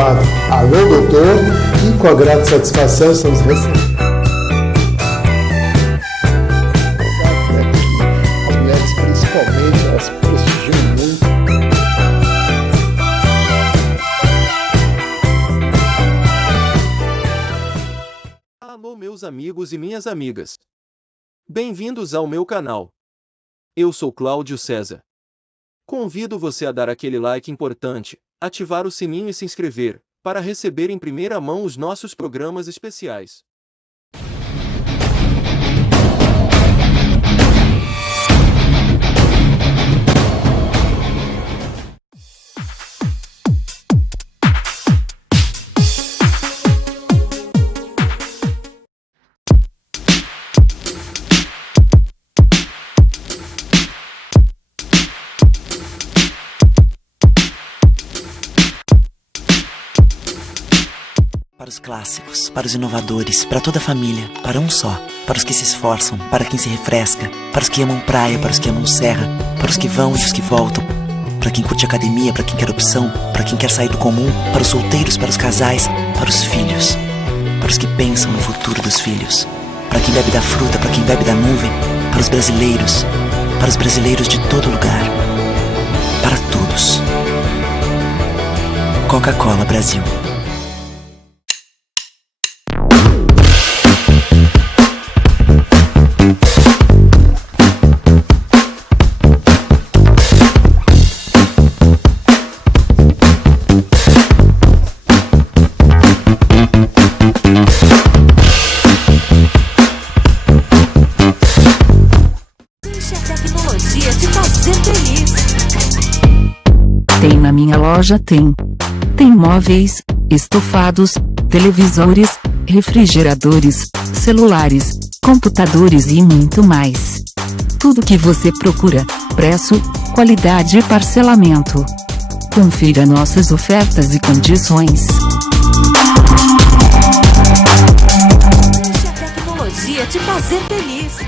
quadro Alô Doutor, e com a grata satisfação estamos recebendo as mulheres, principalmente, elas prestigiam muito. Alô meus amigos e minhas amigas. Bem-vindos ao meu canal. Eu sou Cláudio César. Convido você a dar aquele like importante, ativar o sininho e se inscrever, para receber em primeira mão os nossos programas especiais. Para os clássicos, para os inovadores, para toda a família, para um só. Para os que se esforçam, para quem se refresca, para os que amam praia, para os que amam serra, para os que vão e os que voltam, para quem curte academia, para quem quer opção, para quem quer sair do comum, para os solteiros, para os casais, para os filhos, para os que pensam no futuro dos filhos, para quem bebe da fruta, para quem bebe da nuvem, para os brasileiros de todo lugar, para todos. Coca-Cola Brasil. Na minha loja tem móveis, estofados, televisores, refrigeradores, celulares, computadores e muito mais. Tudo que você procura, preço, qualidade e parcelamento. Confira nossas ofertas e condições. Deixe a tecnologia te fazer feliz.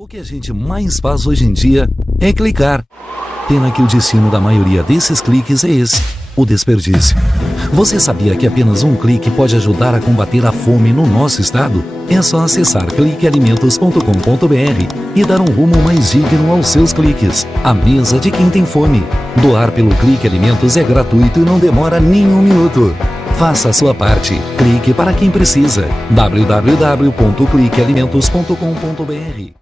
O que a gente mais faz hoje em dia é clicar. Pena que o destino da maioria desses cliques é esse, o desperdício. Você sabia que apenas um clique pode ajudar a combater a fome no nosso estado? É só acessar cliquealimentos.com.br e dar um rumo mais digno aos seus cliques. A mesa de quem tem fome. Doar pelo Clique Alimentos é gratuito e não demora nem um minuto. Faça a sua parte. Clique para quem precisa. www.cliquealimentos.com.br.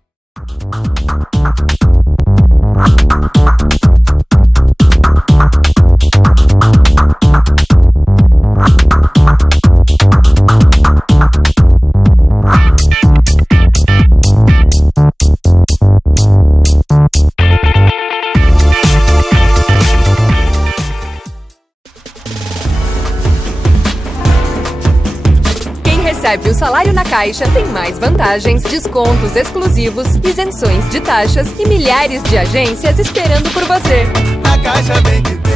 Recebe o salário na Caixa, tem mais vantagens, descontos exclusivos, isenções de taxas e milhares de agências esperando por você. Na Caixa vem que tem.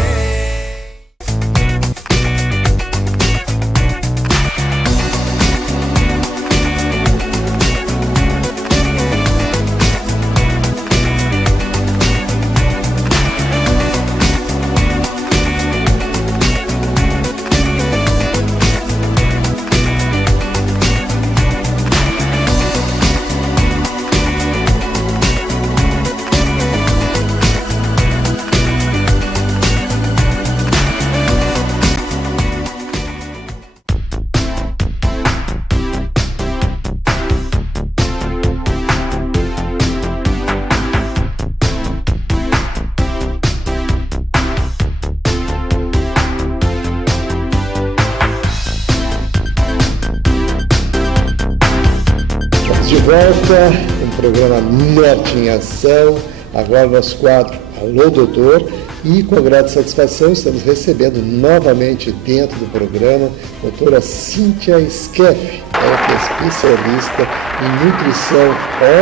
volta, um programa Norte em Ação, agora nosso quadro Alô Doutor, e com grande satisfação estamos recebendo novamente dentro do programa a doutora Cíntia Skeff, ela que é especialista em nutrição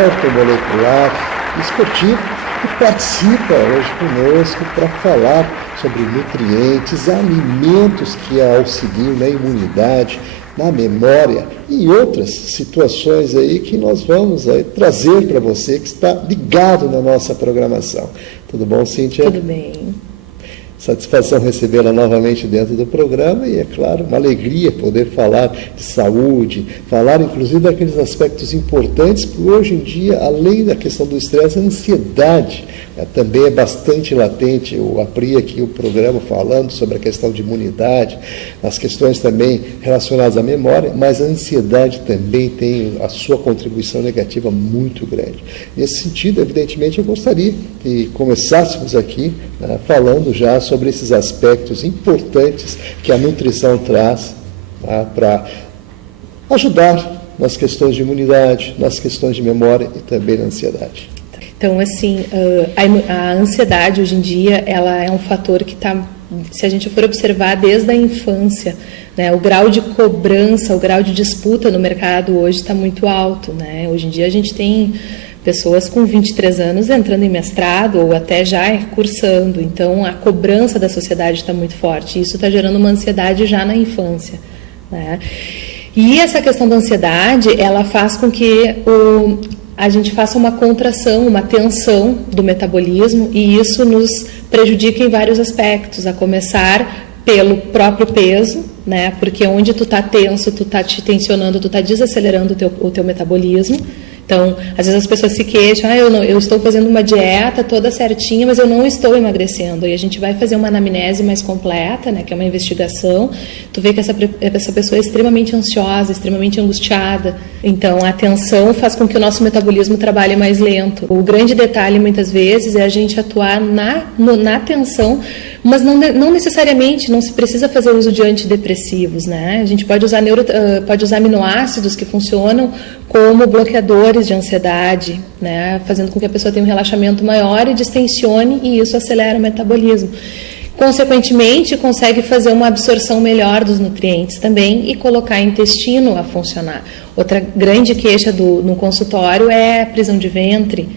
ortomolecular e esportiva, e participa hoje conosco para falar sobre nutrientes, alimentos que auxiliam na imunidade, na memória e outras situações aí que nós vamos aí trazer para você que está ligado na nossa programação. Tudo bom, Cíntia? Tudo bem. Satisfação recebê-la novamente dentro do programa e, é claro, uma alegria poder falar de saúde, falar inclusive daqueles aspectos importantes que hoje em dia, além da questão do estresse, a ansiedade também é bastante latente. Eu abri aqui o programa falando sobre a questão de imunidade, as questões também relacionadas à memória, mas a ansiedade também tem a sua contribuição negativa muito grande. Nesse sentido, evidentemente, eu gostaria que começássemos aqui falando já sobre esses aspectos importantes que a nutrição traz para ajudar nas questões de imunidade, nas questões de memória e também na ansiedade. Então, assim, a ansiedade hoje em dia, ela é um fator que está, se a gente for observar desde a infância, né, o grau de cobrança, o grau de disputa no mercado hoje está muito alto, né? Hoje em dia a gente tem pessoas com 23 anos entrando em mestrado ou até já cursando, então a cobrança da sociedade está muito forte, e isso está gerando uma ansiedade já na infância, né? E essa questão da ansiedade, ela faz com que a gente faça uma contração, uma tensão do metabolismo, e isso nos prejudica em vários aspectos, a começar pelo próprio peso, né? Porque onde tu está tenso, tu está te tensionando, tu está desacelerando o teu metabolismo. Então, às vezes as pessoas se queixam, eu estou fazendo uma dieta toda certinha, mas eu não estou emagrecendo. E a gente vai fazer uma anamnese mais completa, né, que é uma investigação. Tu vê que essa pessoa é extremamente ansiosa, extremamente angustiada. Então, a tensão faz com que o nosso metabolismo trabalhe mais lento. O grande detalhe, muitas vezes, é a gente atuar na tensão, mas não necessariamente, não se precisa fazer uso de antidepressivos, né? A gente pode usar aminoácidos que funcionam como bloqueadores de ansiedade, né? Fazendo com que a pessoa tenha um relaxamento maior e distensione, e isso acelera o metabolismo. Consequentemente, consegue fazer uma absorção melhor dos nutrientes também e colocar o intestino a funcionar. Outra grande queixa no consultório é a prisão de ventre.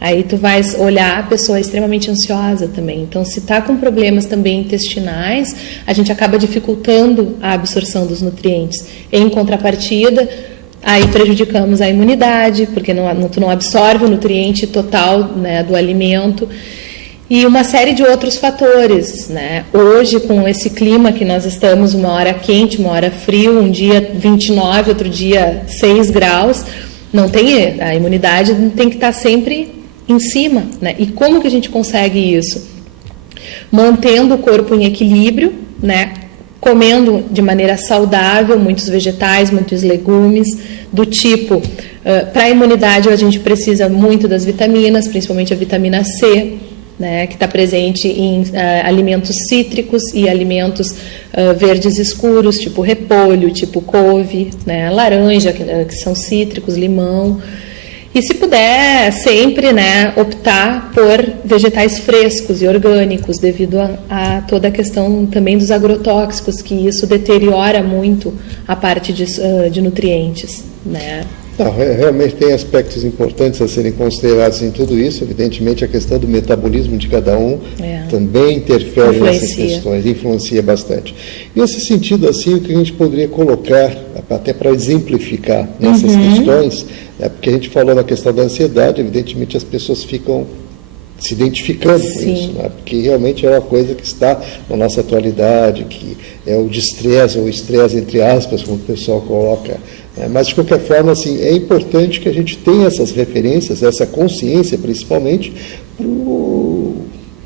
Aí tu vais olhar a pessoa extremamente ansiosa também. Então, se está com problemas também intestinais, a gente acaba dificultando a absorção dos nutrientes. Em contrapartida, aí prejudicamos a imunidade, porque tu não absorve o nutriente total, né, do alimento. E uma série de outros fatores, né? Hoje, com esse clima que nós estamos, uma hora quente, uma hora frio, um dia 29, outro dia 6 graus, a imunidade tem que estar sempre em cima, né? E como que a gente consegue isso? Mantendo o corpo em equilíbrio, né? Comendo de maneira saudável, muitos vegetais, muitos legumes, do tipo, para a imunidade a gente precisa muito das vitaminas, principalmente a vitamina C, né, que está presente em alimentos cítricos e alimentos verdes escuros, tipo repolho, tipo couve, né, laranja, que são cítricos, limão. E se puder, sempre, né, optar por vegetais frescos e orgânicos, devido a toda a questão também dos agrotóxicos, que isso deteriora muito a parte de nutrientes, né? Não, realmente tem aspectos importantes a serem considerados em tudo isso. Evidentemente, a questão do metabolismo de cada um também interfere nessas questões, influencia bastante. Nesse sentido, assim, o que a gente poderia colocar, até para exemplificar nessas questões, porque a gente falou na questão da ansiedade, evidentemente as pessoas ficam se identificando com isso, né? Porque realmente é uma coisa que está na nossa atualidade, que é o de estresse, ou estresse entre aspas, como o pessoal coloca. Mas, de qualquer forma, assim, é importante que a gente tenha essas referências, essa consciência, principalmente, para o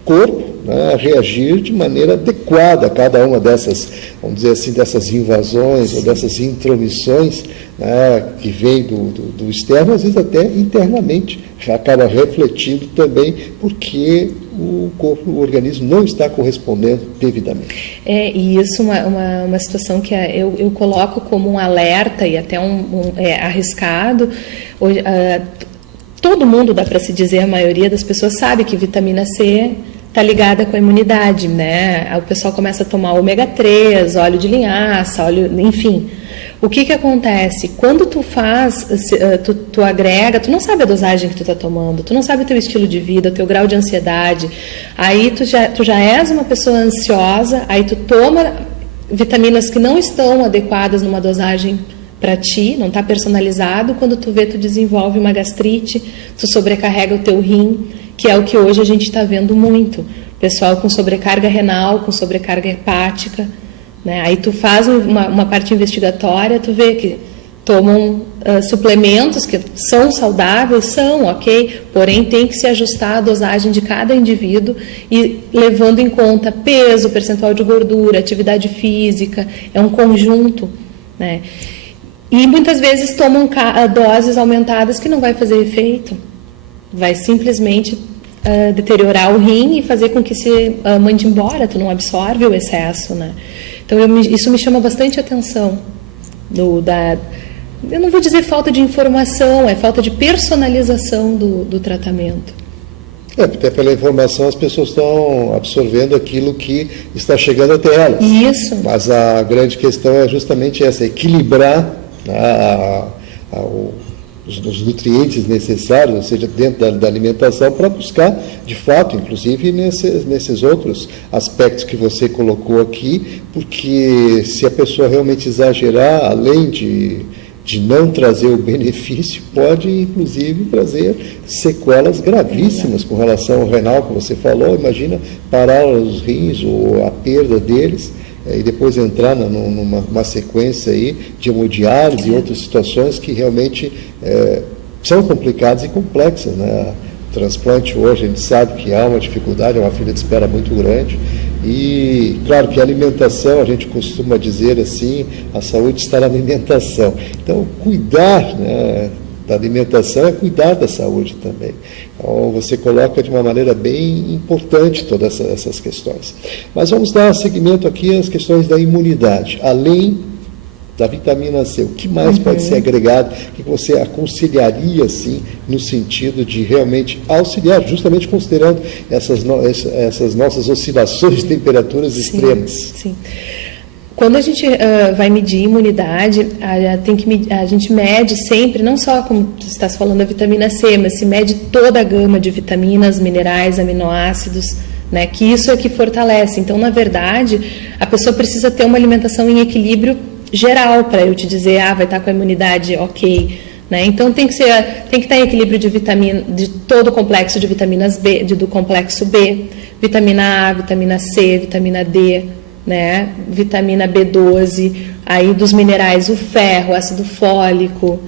corpo, né, reagir de maneira adequada a cada uma dessas, vamos dizer assim, dessas invasões ou dessas intromissões, né, que vem do externo, às vezes até internamente, acaba refletindo também, porque o corpo, o organismo não está correspondendo devidamente. E isso é uma situação que eu coloco como um alerta e até arriscado, Hoje, todo mundo, dá para se dizer, a maioria das pessoas sabe que vitamina C está ligada com a imunidade, né? O pessoal começa a tomar ômega 3, óleo de linhaça, enfim. O que acontece? Quando tu faz, tu agrega, tu não sabe a dosagem que tu está tomando, tu não sabe o teu estilo de vida, o teu grau de ansiedade, aí tu já és uma pessoa ansiosa, aí tu toma vitaminas que não estão adequadas numa dosagem para ti, não está personalizado, quando tu vê, tu desenvolve uma gastrite, tu sobrecarrega o teu rim, que é o que hoje a gente está vendo muito. Pessoal com sobrecarga renal, com sobrecarga hepática, né? Aí tu faz uma parte investigatória, tu vê que tomam suplementos que são saudáveis, são, ok, porém tem que se ajustar a dosagem de cada indivíduo e levando em conta peso, percentual de gordura, atividade física, é um conjunto, né? E muitas vezes tomam doses aumentadas que não vai fazer efeito, vai simplesmente deteriorar o rim e fazer com que se mande embora, tu não absorve o excesso, né? Então isso me chama bastante atenção, eu não vou dizer falta de informação, é falta de personalização do tratamento. Até pela informação as pessoas estão absorvendo aquilo que está chegando até elas. Isso. Mas a grande questão é justamente essa, equilibrar os nutrientes necessários, ou seja, dentro da alimentação, para buscar, de fato, inclusive nesses outros aspectos que você colocou aqui, porque se a pessoa realmente exagerar, além de não trazer o benefício, pode, inclusive, trazer sequelas gravíssimas com relação ao renal, que você falou. Imagina parar os rins ou a perda deles, e depois entrar numa sequência aí de hemodiálise e outras situações que realmente são complicadas e complexas, né? O transplante hoje, a gente sabe que há uma dificuldade, é uma fila de espera muito grande, e claro que a alimentação, a gente costuma dizer assim, a saúde está na alimentação. Então, cuidar, né, da alimentação é cuidar da saúde também. Então, você coloca de uma maneira bem importante todas essas questões. Mas vamos dar seguimento aqui às questões da imunidade. Além da vitamina C, o que mais pode ser agregado, que você aconselharia, assim, no sentido de realmente auxiliar, justamente considerando essas nossas oscilações de temperaturas extremas? Sim. Quando a gente vai medir imunidade, a gente mede sempre, não só como tu estás falando a vitamina C, mas se mede toda a gama de vitaminas, minerais, aminoácidos, né, que isso é que fortalece. Então, na verdade, a pessoa precisa ter uma alimentação em equilíbrio geral para eu te dizer, vai estar com a imunidade ok, né? Então tem que estar em equilíbrio de todo o complexo de vitaminas B, do complexo B, vitamina A, vitamina C, vitamina D, né? Vitamina B12, aí dos minerais o ferro, ácido fólico,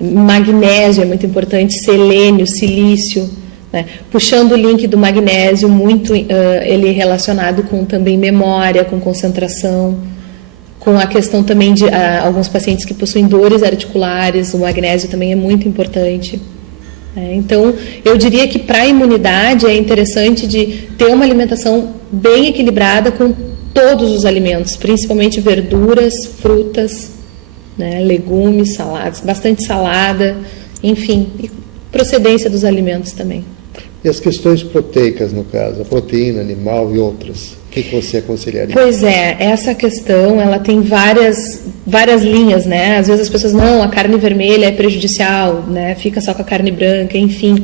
magnésio é muito importante, selênio, silício, né? Puxando o link do magnésio, muito ele relacionado com também memória, com concentração, com a questão também de alguns pacientes que possuem dores articulares, o magnésio também é muito importante. Então, eu diria que para a imunidade é interessante de ter uma alimentação bem equilibrada com todos os alimentos, principalmente verduras, frutas, né, legumes, saladas, bastante salada, enfim, e procedência dos alimentos também. E as questões proteicas, no caso, a proteína animal e outras, o que você aconselharia? Pois é, essa questão, ela tem várias linhas, né? Às vezes as pessoas, não, a carne vermelha é prejudicial, né? Fica só com a carne branca, enfim.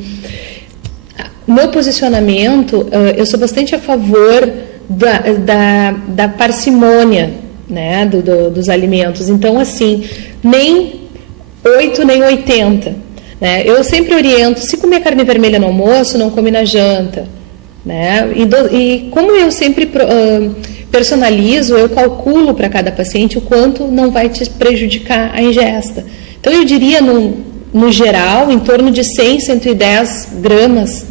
Meu posicionamento, eu sou bastante a favor da parcimônia, né? Dos alimentos. Então, assim, nem 8 nem 80. Né? Eu sempre oriento, se comer carne vermelha no almoço, não come na janta. Né? E como eu sempre personalizo, eu calculo para cada paciente o quanto não vai te prejudicar a ingesta. Então, eu diria, no geral, em torno de 100, 110 gramas.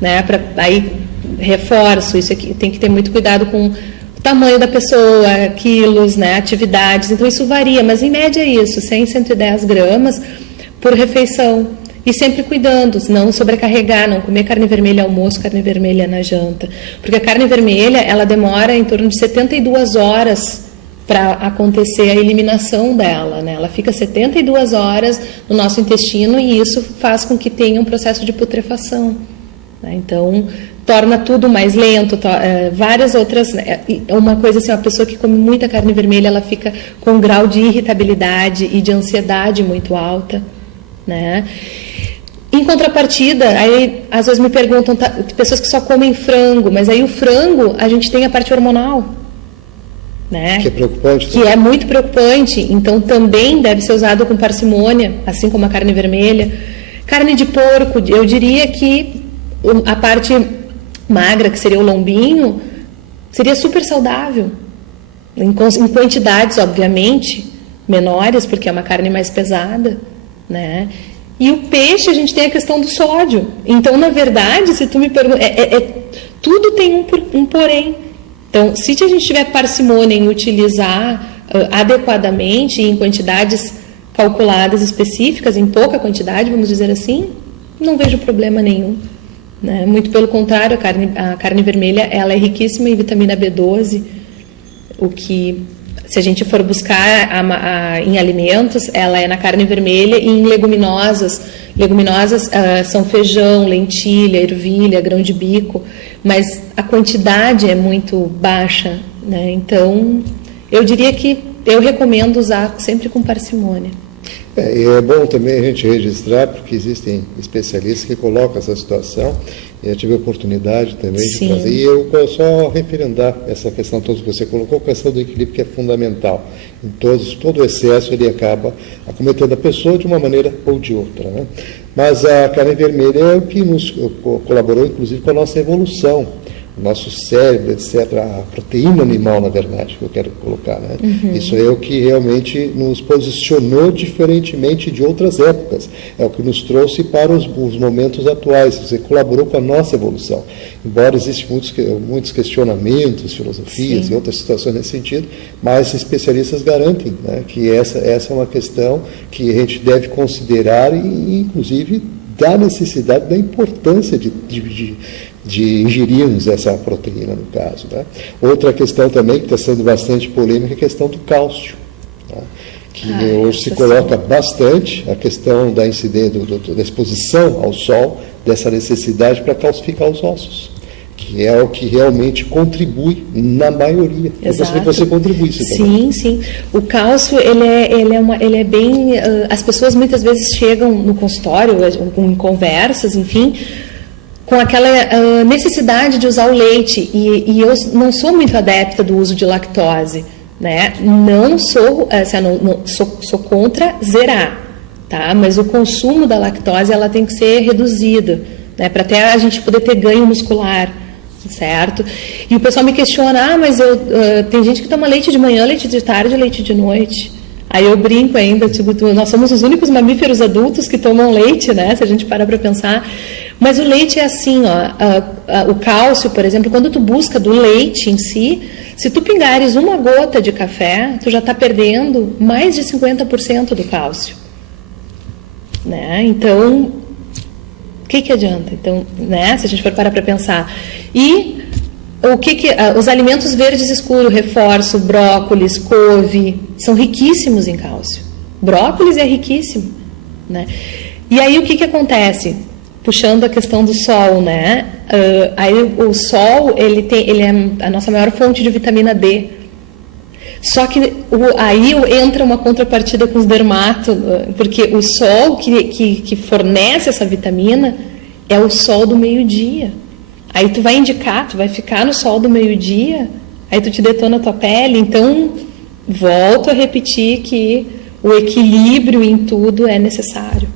Né? Aí, reforço, isso aqui tem que ter muito cuidado com o tamanho da pessoa, quilos, né? Atividades. Então, isso varia, mas em média é isso, 100, 110 gramas por refeição. E sempre cuidando, não sobrecarregar, não comer carne vermelha almoço, carne vermelha na janta. Porque a carne vermelha, ela demora em torno de 72 horas para acontecer a eliminação dela, né? Ela fica 72 horas no nosso intestino e isso faz com que tenha um processo de putrefação, né? Então, torna tudo mais lento, várias outras... Uma coisa assim, uma pessoa que come muita carne vermelha, ela fica com um grau de irritabilidade e de ansiedade muito alta, né? Em contrapartida, aí às vezes me perguntam, pessoas que só comem frango, mas aí o frango, a gente tem a parte hormonal, né? Que é preocupante. Que é muito preocupante, então também deve ser usado com parcimônia, assim como a carne vermelha. Carne de porco, eu diria que a parte magra, que seria o lombinho, seria super saudável, em quantidades, obviamente, menores, porque é uma carne mais pesada, né? E o peixe, a gente tem a questão do sódio. Então, na verdade, se tu me pergunta, tudo tem um porém. Então, se a gente tiver parcimônia em utilizar adequadamente, em quantidades calculadas específicas, em pouca quantidade, vamos dizer assim, não vejo problema nenhum, né? Muito pelo contrário, a carne vermelha ela é riquíssima em vitamina B12, o que, se a gente for buscar em alimentos, ela é na carne vermelha e em leguminosas. Leguminosas são feijão, lentilha, ervilha, grão de bico, mas a quantidade é muito baixa, né? Então, eu diria que eu recomendo usar sempre com parcimônia. E é bom também a gente registrar, porque existem especialistas que colocam essa situação, e eu tive a oportunidade também de trazer, e eu só referendar essa questão toda que você colocou, a questão do equilíbrio que é fundamental. Em todo o excesso ele acaba acometendo a pessoa de uma maneira ou de outra, né? Mas a carne vermelha é o que nos colaborou, inclusive, com a nossa evolução. O nosso cérebro, etc., a proteína animal, na verdade, que eu quero colocar, né? Isso é o que realmente nos posicionou diferentemente de outras épocas, é o que nos trouxe para os momentos atuais, você colaborou com a nossa evolução. Embora existam muitos questionamentos, filosofias e outras situações nesse sentido, mas especialistas garantem, né, que essa é uma questão que a gente deve considerar e, inclusive, da necessidade, da importância de ingerirmos essa proteína, no caso, né? Outra questão também que está sendo bastante polêmica é a questão do cálcio, tá? Que hoje se coloca bastante a questão da incidência, da exposição ao sol, dessa necessidade para calcificar os ossos, que é o que realmente contribui na maioria. Exato. Você contribui isso também. Sim. O cálcio, ele é bem... As pessoas muitas vezes chegam no consultório, em conversas, enfim, com aquela necessidade de usar o leite, e eu não sou muito adepta do uso de lactose, né? Não sou, sou contra zerar, tá? Mas o consumo da lactose ela tem que ser reduzida, né? Para até a gente poder ter ganho muscular, certo? E o pessoal me questiona, mas tem gente que toma leite de manhã, leite de tarde, leite de noite. Aí eu brinco ainda, tipo, nós somos os únicos mamíferos adultos que tomam leite, né? Se a gente parar para pensar. Mas o leite é assim, o cálcio, por exemplo, quando tu busca do leite em si, se tu pingares uma gota de café, tu já está perdendo mais de 50% do cálcio, né? Então, o que adianta? Então, né? Se a gente for parar para pensar. E os alimentos verdes escuros, reforço, brócolis, couve, são riquíssimos em cálcio. Brócolis é riquíssimo, né? E aí o que acontece? Puxando a questão do sol, né? Aí o sol, ele é a nossa maior fonte de vitamina D. Só que aí entra uma contrapartida com os dermatos, porque o sol que fornece essa vitamina é o sol do meio-dia. Aí tu vai ficar no sol do meio-dia, aí tu te detona a tua pele. Então, volto a repetir que o equilíbrio em tudo é necessário,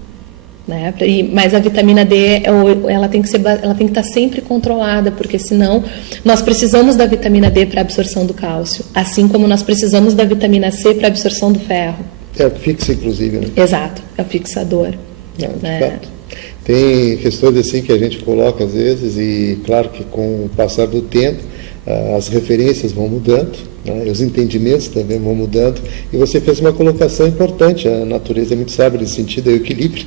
né? Mas a vitamina D, ela tem que estar sempre controlada, porque senão nós precisamos da vitamina D para a absorção do cálcio, assim como nós precisamos da vitamina C para a absorção do ferro. É o que fixa, inclusive, né? Exato, é o fixador. De fato. Tem questões assim que a gente coloca às vezes, e claro que com o passar do tempo as referências vão mudando, né? Os entendimentos também vão mudando, e você fez uma colocação importante, a natureza é muito sábia nesse sentido, é o equilíbrio.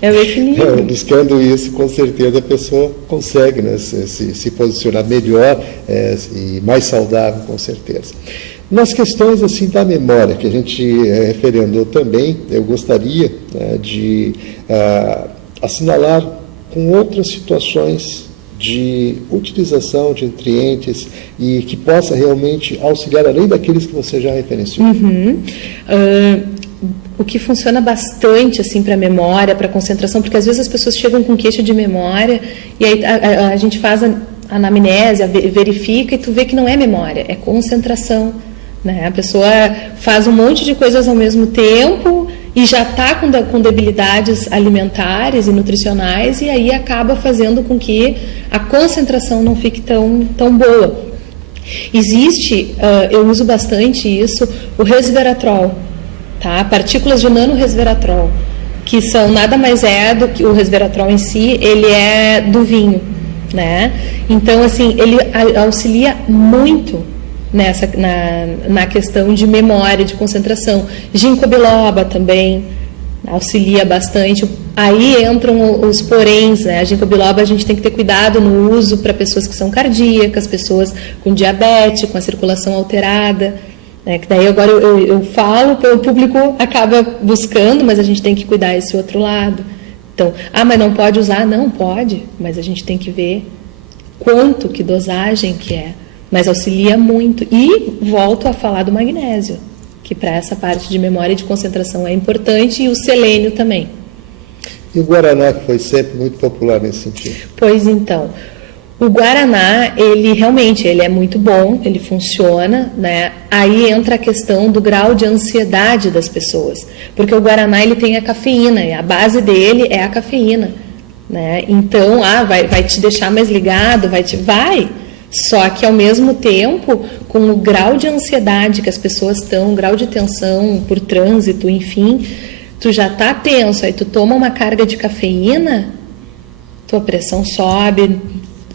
É o equilíbrio. Buscando isso, com certeza a pessoa consegue, né, se posicionar melhor e mais saudável, com certeza. Nas questões assim da memória, que a gente referendou também, eu gostaria de assinalar com outras situações de utilização de nutrientes e que possa realmente auxiliar, além daqueles que você já referenciou. O que funciona bastante assim para memória, para concentração, porque às vezes as pessoas chegam com queixa de memória e aí a gente faz a anamnese, verifica e tu vê que não é memória, é concentração, né? A pessoa faz um monte de coisas ao mesmo tempo e já está com debilidades alimentares e nutricionais e aí acaba fazendo com que a concentração não fique tão boa. Existe, eu uso bastante isso, o resveratrol, tá? Partículas de nano-resveratrol, que são nada mais do que o resveratrol em si, ele é do vinho, né? Então, assim, ele auxilia muito na questão de memória, de concentração. Ginkgo biloba também auxilia bastante. Aí entram os poréns, né? A ginkgo biloba a gente tem que ter cuidado no uso para pessoas que são cardíacas, pessoas com diabetes, com a circulação alterada, né? Que daí agora eu falo, o público acaba buscando, mas a gente tem que cuidar esse outro lado. Então, mas não pode usar? Não, pode, mas a gente tem que ver quanto, que dosagem que é. Mas auxilia muito. E volto a falar do magnésio, que para essa parte de memória e de concentração é importante, e o selênio também. E o Guaraná, que foi sempre muito popular nesse sentido? Pois então, o Guaraná, ele realmente é muito bom, ele funciona, né? Aí entra a questão do grau de ansiedade das pessoas, porque o Guaraná ele tem a cafeína, e a base dele é a cafeína, né? Então, vai te deixar mais ligado, vai. Só que, ao mesmo tempo, com o grau de ansiedade que as pessoas estão, o grau de tensão por trânsito, enfim, tu já está tenso, aí tu toma uma carga de cafeína, tua pressão sobe,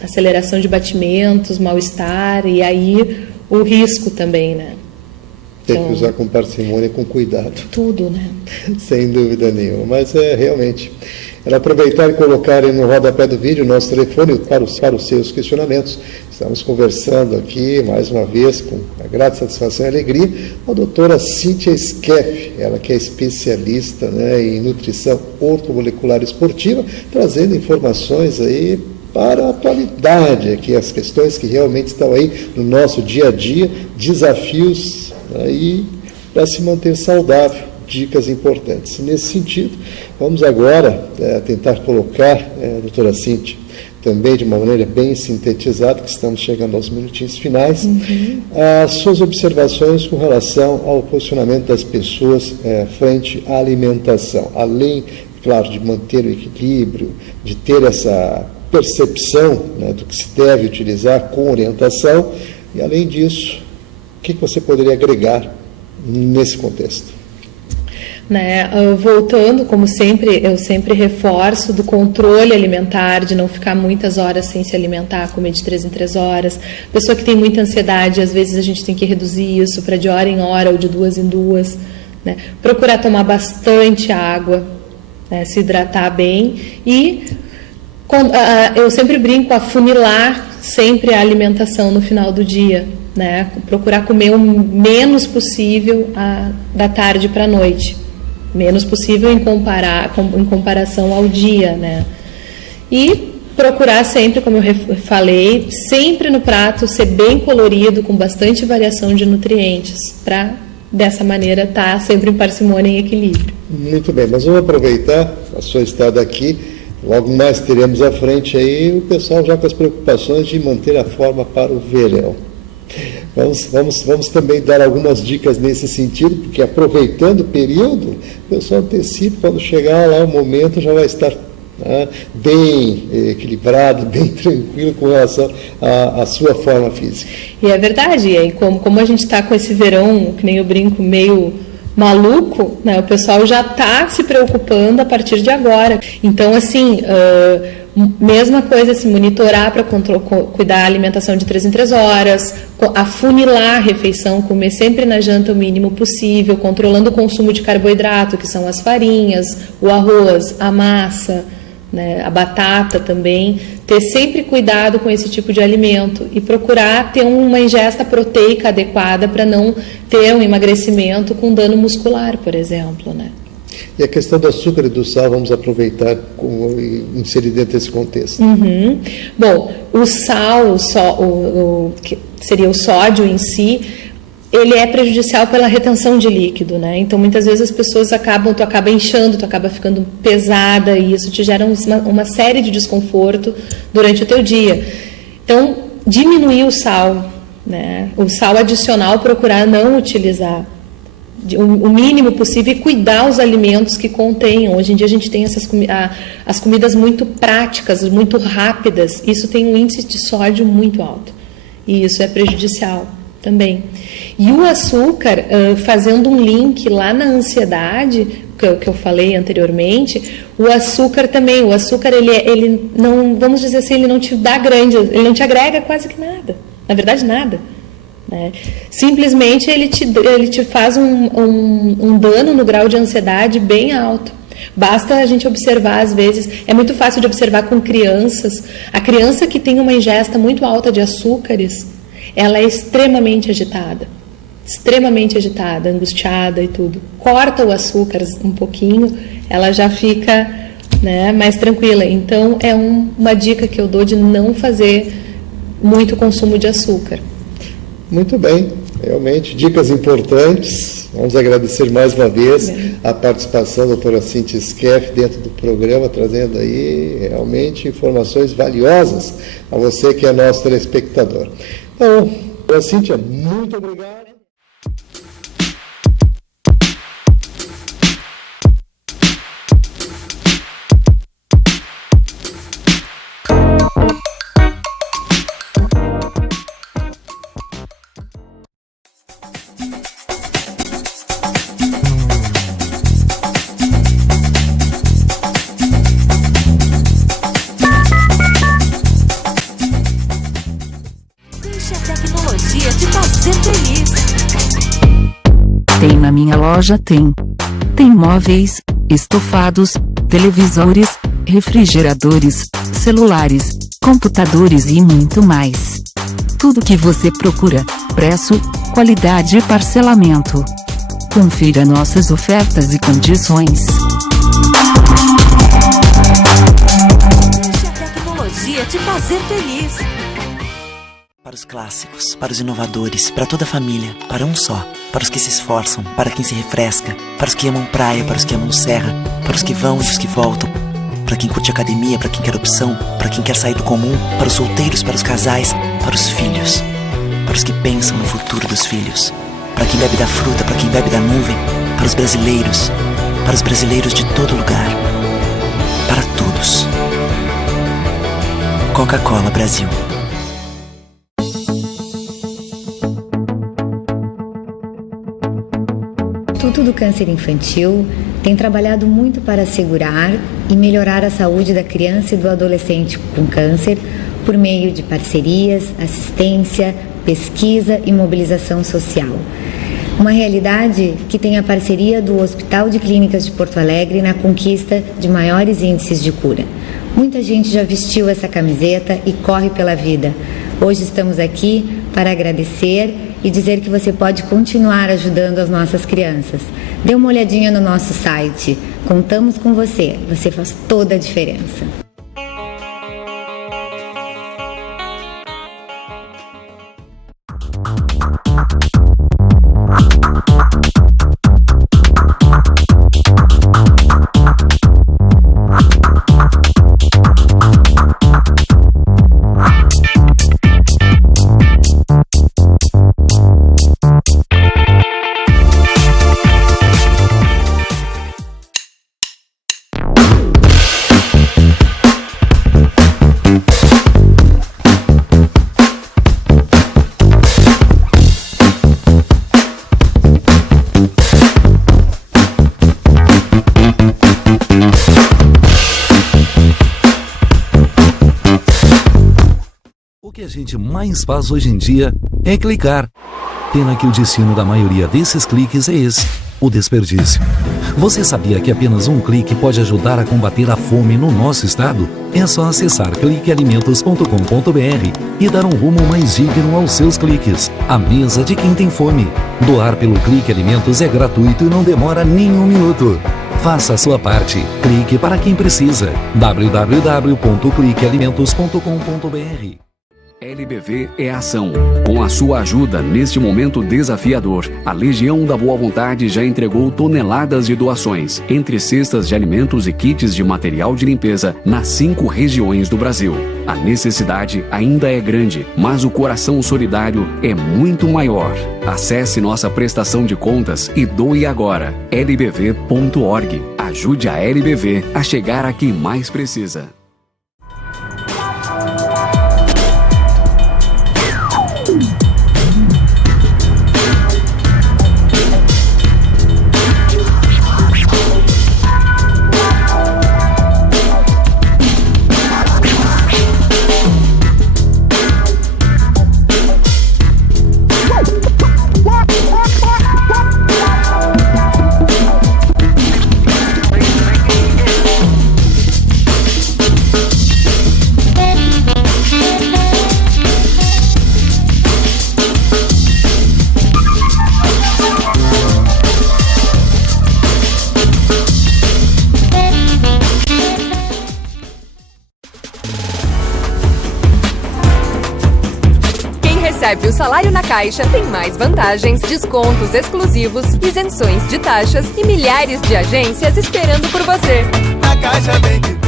aceleração de batimentos, mal-estar, e aí o risco também, né? Tem que usar com parcimônia e com cuidado. Tudo, né? Sem dúvida nenhuma, mas realmente... Era aproveitar e colocar no rodapé do vídeo o nosso telefone para os seus questionamentos. Estamos conversando aqui, mais uma vez, com a grata satisfação e alegria, a doutora Cíntia Skeff, ela que é especialista, né, em nutrição ortomolecular esportiva, trazendo informações aí para a atualidade, aqui as questões que realmente estão aí no nosso dia a dia, desafios aí para se manter saudável. Dicas importantes. Nesse sentido, vamos agora tentar colocar, doutora Cíntia, também de uma maneira bem sintetizada, que estamos chegando aos minutinhos finais, as suas observações com relação ao posicionamento das pessoas frente à alimentação. Além, claro, de manter o equilíbrio, de ter essa percepção, né, do que se deve utilizar com orientação, e além disso, o que você poderia agregar nesse contexto? Né? Voltando, como sempre, eu sempre reforço do controle alimentar, de não ficar muitas horas sem se alimentar, comer de 3 em 3 horas. Pessoa que tem muita ansiedade, às vezes a gente tem que reduzir isso para de hora em hora ou de 2 em 2. Né? Procurar tomar bastante água, né? Se hidratar bem e eu sempre brinco, afunilar sempre a alimentação no final do dia. Né? Procurar comer o menos possível da tarde para a noite. Menos possível em comparação ao dia, né? E procurar sempre, como eu falei, sempre no prato ser bem colorido, com bastante variação de nutrientes, para dessa maneira estar sempre em parcimônia e equilíbrio. Muito bem, mas vamos aproveitar a sua estada aqui. Logo mais teremos à frente aí o pessoal já com as preocupações de manter a forma para o verão. Vamos também dar algumas dicas nesse sentido, porque aproveitando o período, o pessoal antecipa, quando chegar lá o momento já vai estar bem equilibrado, bem tranquilo com relação à sua forma física. E é verdade, e aí, como a gente está com esse verão, que nem eu brinco, meio maluco, né, o pessoal já está se preocupando a partir de agora. Então, assim, mesma coisa, assim, monitorar para cuidar da alimentação de 3 em 3 horas, afunilar a refeição, comer sempre na janta o mínimo possível, controlando o consumo de carboidrato, que são as farinhas, o arroz, a massa, né? A batata também, ter sempre cuidado com esse tipo de alimento e procurar ter uma ingesta proteica adequada para não ter um emagrecimento com dano muscular, por exemplo, né? E a questão do açúcar e do sal, vamos aproveitar e inserir dentro desse contexto. Bom, o sal, que seria o sódio em si, ele é prejudicial pela retenção de líquido, né? Então, muitas vezes as pessoas tu acaba inchando, tu acaba ficando pesada e isso te gera uma série de desconforto durante o teu dia. Então, diminuir o sal, né? O sal adicional, procurar não utilizar o mínimo possível e cuidar os alimentos que contenham. Hoje em dia a gente tem as comidas muito práticas, muito rápidas. Isso tem um índice de sódio muito alto e isso é prejudicial também. E o açúcar, fazendo um link lá na ansiedade, que eu falei anteriormente, o açúcar também, ele não, vamos dizer assim, ele não te dá ele não te agrega quase que nada, na verdade nada. Né? Simplesmente ele te faz um dano no grau de ansiedade bem alto. Basta a gente observar, às vezes, é muito fácil de observar com crianças. A criança que tem uma ingesta muito alta de açúcares, ela é extremamente agitada, angustiada e tudo. Corta o açúcar um pouquinho, ela já fica, né, mais tranquila. Então, é uma dica que eu dou de não fazer muito consumo de açúcar. Muito bem, realmente, dicas importantes. Vamos agradecer mais uma vez a participação da doutora Cíntia Skeff dentro do programa, trazendo aí realmente informações valiosas a você que é nosso telespectador. Então, doutora Cíntia, muito obrigado. Tem na minha loja, tem móveis, estofados, televisores, refrigeradores, celulares, computadores e muito mais. Tudo que você procura, preço, qualidade e parcelamento. Confira nossas ofertas e condições. Deixe a tecnologia te fazer feliz. Para os clássicos, para os inovadores, para toda a família, para um só. Para os que se esforçam, para quem se refresca, para os que amam praia, para os que amam serra, para os que vão e os que voltam, para quem curte academia, para quem quer opção, para quem quer sair do comum, para os solteiros, para os casais, para os filhos, para os que pensam no futuro dos filhos, para quem bebe da fruta, para quem bebe da nuvem, para os brasileiros de todo lugar, para todos. Coca-Cola Brasil. O Instituto do Câncer Infantil tem trabalhado muito para assegurar e melhorar a saúde da criança e do adolescente com câncer por meio de parcerias, assistência, pesquisa e mobilização social. Uma realidade que tem a parceria do Hospital de Clínicas de Porto Alegre na conquista de maiores índices de cura. Muita gente já vestiu essa camiseta e corre pela vida. Hoje estamos aqui para agradecer e dizer que você pode continuar ajudando as nossas crianças. Dê uma olhadinha no nosso site. Contamos com você. Você faz toda a diferença. O que a gente mais faz hoje em dia é clicar. Pena que o destino da maioria desses cliques é esse: o desperdício. Você sabia que apenas um clique pode ajudar a combater a fome no nosso estado? É só acessar cliquealimentos.com.br e dar um rumo mais digno aos seus cliques. A mesa de quem tem fome. Doar pelo Clique Alimentos é gratuito e não demora nem um minuto. Faça a sua parte. Clique para quem precisa. www.cliquealimentos.com.br. LBV é ação. Com a sua ajuda neste momento desafiador, a Legião da Boa Vontade já entregou toneladas de doações, entre cestas de alimentos e kits de material de limpeza, nas 5 regiões do Brasil. A necessidade ainda é grande, mas o coração solidário é muito maior. Acesse nossa prestação de contas e doe agora. lbv.org. Ajude a LBV a chegar a quem mais precisa. Recebe o salário na Caixa tem mais vantagens, descontos exclusivos, isenções de taxas e milhares de agências esperando por você. Na Caixa vem que tem.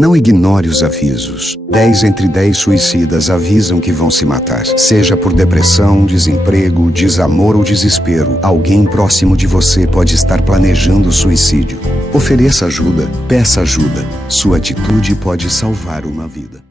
Não ignore os avisos. 10 entre 10 suicidas avisam que vão se matar. Seja por depressão, desemprego, desamor ou desespero, alguém próximo de você pode estar planejando suicídio. Ofereça ajuda, peça ajuda. Sua atitude pode salvar uma vida.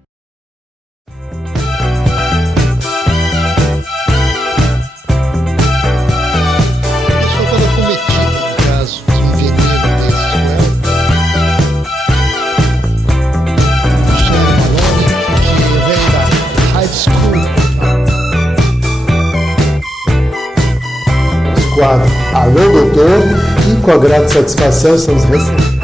Alô, doutor, e com a grata satisfação estamos recebendo.